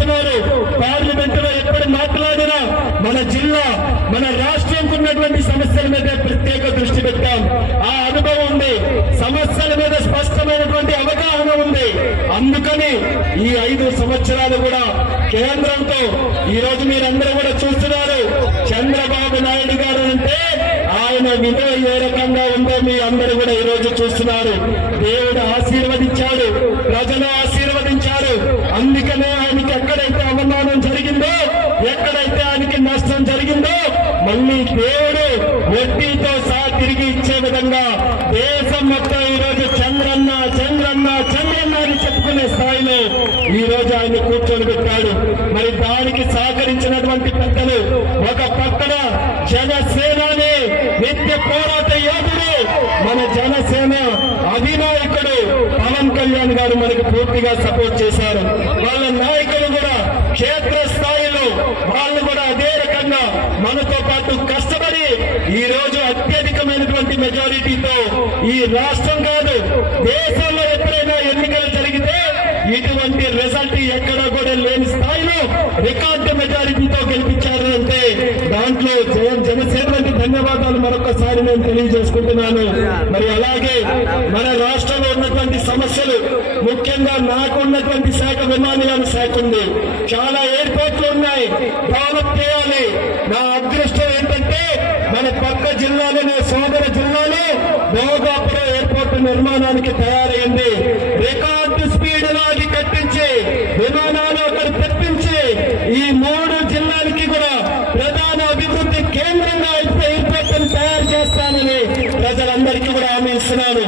చూస్తున్నారు. పార్లమెంటులో ఎప్పుడు మాట్లాడినా మన జిల్లా మన రాష్ట్రంకు ఉన్నటువంటి సమస్యల మీద ప్రత్యేక దృష్టి పెట్టాం. ఆ అనుభవం ఉంది, సమస్యల మీద స్పష్టమైనటువంటి అవగాహన ఉంది. అందుకని ఈ 5 సంవత్సరాలు కూడా కేంద్రంతో ఈ రోజు మీరందరూ కూడా చూస్తున్నారు. చంద్రబాబు నాయుడు గారు అంటే ఆయన విలువ ఏ రకంగా ఉందో మీ అందరూ కూడా ఈ రోజు చూస్తున్నారు. దేవుడు ఆశీర్వదించాడు, ప్రజలు ఆశీర్వదించారు. అందుకనే ఆయనకి ఎక్కడైతే అవమానం జరిగిందో, ఎక్కడైతే ఆయనకి నష్టం జరిగిందో మళ్ళీ దేవుడు వడ్డీతో సహా తిరిగి ఇచ్చే విధంగా దేశం మొత్తం ఈ రోజు చంద్రన్న చంద్రన్న చంద్రన్న అని చెప్పుకునే స్థాయిలో ఈ రోజు ఆయన కూర్చొని పెట్టాడు. మరి దానికి సహకరించినటువంటి పెద్దలు, ఒక పక్కన జనసేనని నిత్య పోరాట యోధుడు మన జనసేన అధినాయకుడు పవన్ కళ్యాణ్ గారు మనకు పూర్తిగా సపోర్ట్ చేశారు. వాళ్ళ నాయకులు కూడా క్షేత్ర స్థాయిలో వాళ్ళు కూడా అదే రకంగా మనతో పాటు కష్టపడి ఈ రోజు అత్యధికమైనటువంటి మెజారిటీతో ఈ రాష్ట్రం కాదు దేశంలో ఎప్పుడైనా ఎన్నికలు జరిగితే ఇటువంటి రిజల్ట్ ఎక్కడా కూడా లేని స్థాయిలో రికార్డు మెజారిటీతో గెలిపించారు అంటే దాంట్లో జనసేనకి ధన్యవాదాలు మరొకసారి నేను తెలియజేసుకుంటున్నాను. మరి అలాగే మన రాష్ట్రంలో ఉన్నటువంటి సమస్యలు, ముఖ్యంగా నాకు ఉన్నటువంటి శాఖ విమానయాన శాఖ ఉంది. చాలా ఎయిర్పోర్ట్లు ఉన్నాయి, డెవలప్ చేయాలి. నా అదృష్టం ఏంటంటే మన పక్క జిల్లాలోనే సోదర జిల్లాలో భోగాపురం ఎయిర్పోర్ట్ నిర్మాణానికి తయారైంది. రికార్డు స్పీడ్ లో అది కట్టించి విమానాలు అక్కడ తెప్పించి ఈ 3 జిల్లాలకి కూడా ప్రధాన అభివృద్ధి కేంద్రంగా ఎయిర్పోర్ట్ తయారు చేస్తానని ప్రజలందరికీ కూడా హామీ ఇస్తున్నాను.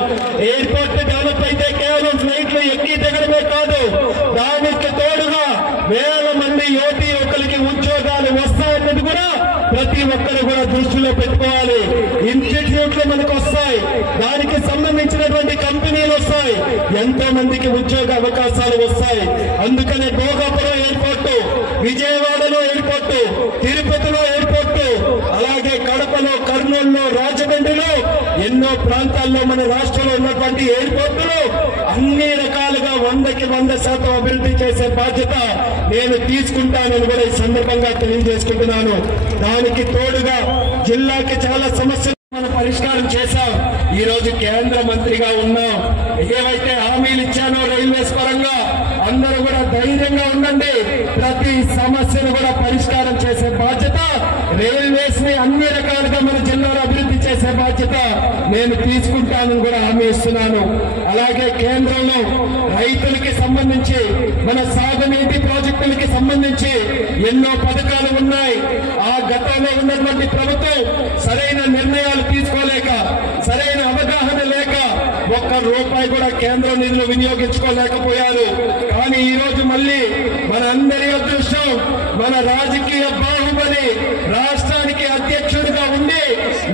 ఎయిర్పోర్ట్ డెవలప్ అయితే కేవలం ఫ్లైట్లు ఎక్కి దిగడమే కాదు, దానికి తోడుగా వేల మంది యువతి యువకులకి ఉద్యోగాలు వస్తాయన్నది కూడా ప్రతి ఒక్కరు కూడా దృష్టిలో పెట్టుకోవాలి. ఇన్స్టిట్యూట్లు మనకు వస్తాయి, దానికి సంబంధించినటువంటి కంపెనీలు వస్తాయి, ఎంతో మందికి ఉద్యోగ అవకాశాలు వస్తాయి. అందుకనే భోగాపురం ఎయిర్పోర్టు, విజయవాడలో ఎయిర్పోర్టు, తిరుపతిలో ఎయిర్పోర్టు, అలాగే కడపలో, కర్నూలులో, రాజమండ్రిలో ఎన్నో ప్రాంతాల్లో మన రాష్ట్రంలో ఉన్నటువంటి ఎయిర్పోర్టులు అన్ని రకాలుగా 100కి 100% అభివృద్ధి చేసే బాధ్యత నేను తీసుకుంటానని కూడా ఈ సందర్భంగా తెలియజేసుకుంటున్నాను. దానికి తోడుగా జిల్లాకి చాలా సమస్యలు మనం పరిష్కారం చేశాం. ఈ రోజు కేంద్ర మంత్రిగా ఉన్నాం. ఏవైతే హామీలు ఇచ్చానో రైల్వేస్ పరంగా అందరూ కూడా ధైర్యంగా ఉండండి. ప్రతి సమస్యను కూడా పరిష్కారం చేసే బాధ్యత, రైల్వేస్ ని అన్ని రకాలుగా మన జిల్లాలో అభివృద్ధి చేసే బాధ్యత నేను తీసుకుంటానని కూడా హామీ ఇస్తున్నాను. అలాగే కేంద్రంలో రైతులకి సంబంధించి మన సాగునీటి ప్రాజెక్టులకి సంబంధించి ఎన్నో పథకాలు ఉన్నాయి. ఆ గతంలో ఉన్నటువంటి ప్రభుత్వం సరైన నిర్ణయాలు తీసుకోలేక, సరైన అవగాహన లేక ₹1 కూడా కేంద్ర నిధులు వినియోగించుకోలేకపోయారు. కానీ ఈ రోజు మళ్ళీ మన అందరి అదృష్టం, మన రాజకీయ బాహుబలి రాష్ట్రానికి అధ్యక్షుడిగా ఉండి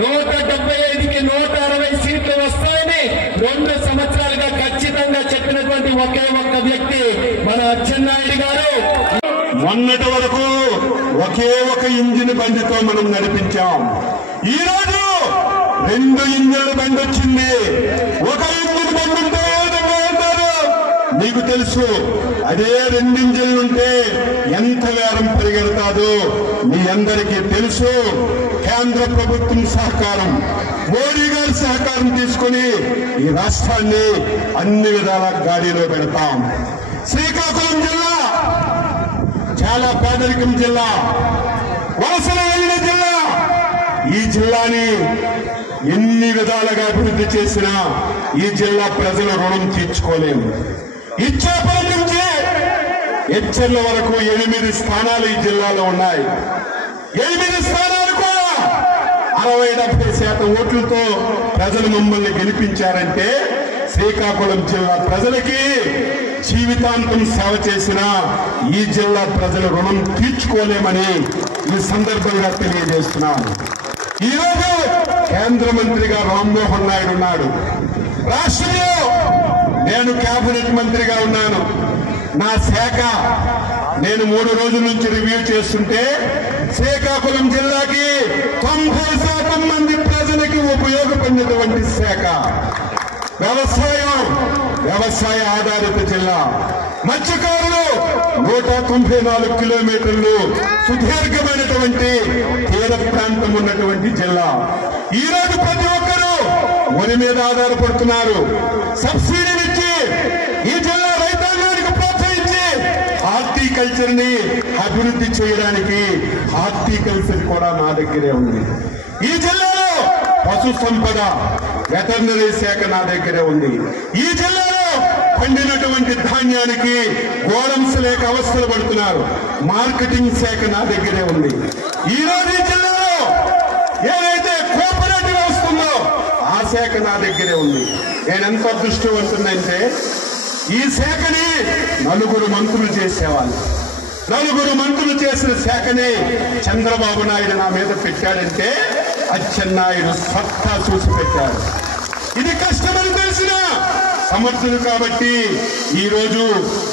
175కి 160 సీట్లు వస్తాయని 2 సంవత్సరాలుగా ఖచ్చితంగా చెప్పినటువంటి ఒకే ఒక్క వ్యక్తి మన అచ్చెన్నాయుడు గారు. మొన్నటి వరకు ఒకే ఒక ఇంజిన్ బండితో మనం నడిపించాం. ఈ రోజు 2 ఇంజిన్ల బండి వచ్చింది. ఒక ఇంజిన్ బండి ఉంటే ఉంటారు మీకు తెలుసు. అదే 2 ఇంజిన్లుంటే ఎంత వేగం పరిగెడతాదో మీ అందరికీ తెలుసు. కేంద్ర ప్రభుత్వం సహకారం, మోడీ గారి సహకారం తీసుకుని ఈ రాష్ట్రాన్ని అన్ని విధాల గాడిలో పెడతాం. శ్రీకాకుళం జిల్లా చాలా పేదరికం జిల్లా, వలసలు వెళ్ళిన జిల్లా. ఈ జిల్లాని ఎన్ని విధాలుగా అభివృద్ధి చేసినా ఈ జిల్లా ప్రజల రుణం తీర్చుకోలేము. ఇచ్చాపురం నుంచి హెచ్చర్ల వరకు 8 స్థానాలు ఈ జిల్లాలో ఉన్నాయి. 8 స్థానాలు కూడా 60-70% ఓట్లతో ప్రజలు మమ్మల్ని గెలిపించారంటే శ్రీకాకుళం జిల్లా ప్రజలకి జీవితాంతం సేవ చేసిన ఈ జిల్లా ప్రజల రుణం తీర్చుకోలేమని ఈ సందర్భంగా తెలియజేస్తున్నాను. ఈరోజు కేంద్ర మంత్రిగా రామ్మోహన్ నాయుడు ఉన్నాడు. రాష్ట్రంలో నేను కేబినెట్ మంత్రిగా ఉన్నాను. నా శాఖ నేను 3 రోజుల నుంచి రివ్యూ చేస్తుంటే శ్రీకాకుళం జిల్లాకి 90% మంది ప్రజలకి ఉపయోగపడినటువంటి శాఖ వ్యవసాయ ఆధారిత జిల్లా. మత్స్యకారులు 194 కిలోమీటర్లు సుదీర్ఘమైనటువంటి తీర ప్రాంతం ఉన్నటువంటి జిల్లా. ఈ రోజు ప్రతి ఒక్కరూ వరి మీద ఆధారపడుతున్నారు. సబ్సిడీనిచ్చి ఈ జిల్లా రైతాంగానికి ప్రోత్సహించి హార్టికల్చర్ ని అభివృద్ధి చేయడానికి హార్టికల్చర్ కూడా నా దగ్గరే ఉంది. ఈ జిల్లాలో పశు సంపద వెటర్నరీ శాఖ నా దగ్గరే ఉంది. ఈ జిల్లాలో పండినటువంటి ధాన్యానికి గోడమ్స్ లేక అవస్థలు పడుతున్నారు. మార్కెటింగ్ శాఖ నా దగ్గరే ఉంది. ఈ రోజు ఈ జిల్లాలో ఏదైతే కోఆపరేటివ్ వస్తుందో ఆ శాఖ నా దగ్గరే ఉంది. నేను ఎంత అదృష్టవంతుందంటే ఈ శాఖని 4 మంత్రులు చేసేవాళ్ళు. 4 మంత్రులు చేసిన శాఖని చంద్రబాబు నాయుడు నా మీద పెట్టాడంటే అచ్చెన్నాయుడు సత్తా చూసి పెట్టాడు. ఇది కష్టమని తెలిసిన సమర్థుడు కాబట్టి ఈ రోజు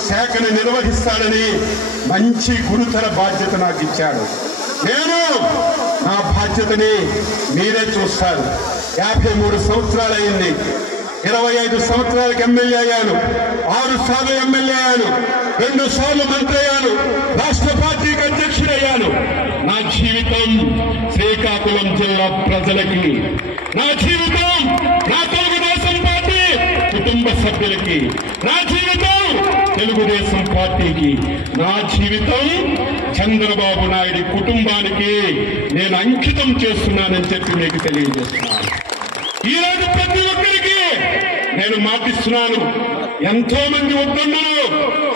శాఖను నిర్వహిస్తాడని మంచి గురుతర బాధ్యత నాకు ఇచ్చాడు. నేను నా బాధ్యతని మీరే చూస్తారు. 53 సంవత్సరాలు అయింది. 25 సంవత్సరాలకు ఎమ్మెల్యే అయ్యాను. 6 సార్లు ఎమ్మెల్యే అయ్యాను. 2 సార్లు మంత్రి అయ్యాను. రాష్ట్ర పార్టీకి అధ్యక్షుడయ్యాను. నా జీవితం శ్రీకాకుళం జిల్లా ప్రజలకి, నా జీవితం నా తెలుగుదేశం పార్టీ కుటుంబ సభ్యులకి, నా జీవితం తెలుగుదేశం పార్టీకి, నా జీవితం చంద్రబాబు నాయుడు కుటుంబానికి నేను అంకితం చేస్తున్నానని చెప్పి మీకు తెలియజేస్తున్నాను. ఈ రోజు ప్రతి ఒక్కరికి నేను మాటిస్తున్నాను. ఎంతో మంది ఉద్దండులు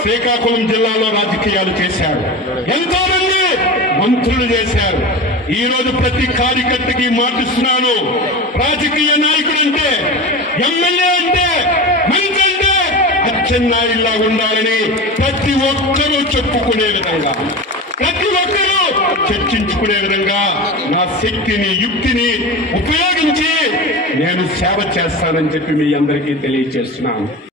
శ్రీకాకుళం జిల్లాలో రాజకీయాలు చేశారు. ఎంతో మంది మంత్రులు చేశారు. ఈ రోజు ప్రతి కార్యకర్తకి మాటిస్తున్నాను. రాజకీయ నాయకుడు అంటే, ఎమ్మెల్యే అంటే, మంత్రి అంటే అచ్చెన్నాయుడులా ఉండాలని ప్రతి ఒక్కరూ చెప్పుకునే విధంగా, ప్రతి ఒక్కరూ చర్చించుకునే విధంగా నా శక్తిని, యుక్తిని ఉపయోగించి నేను సేవ చేస్తానని చెప్పి మీ అందరికీ తెలియజేస్తున్నాను.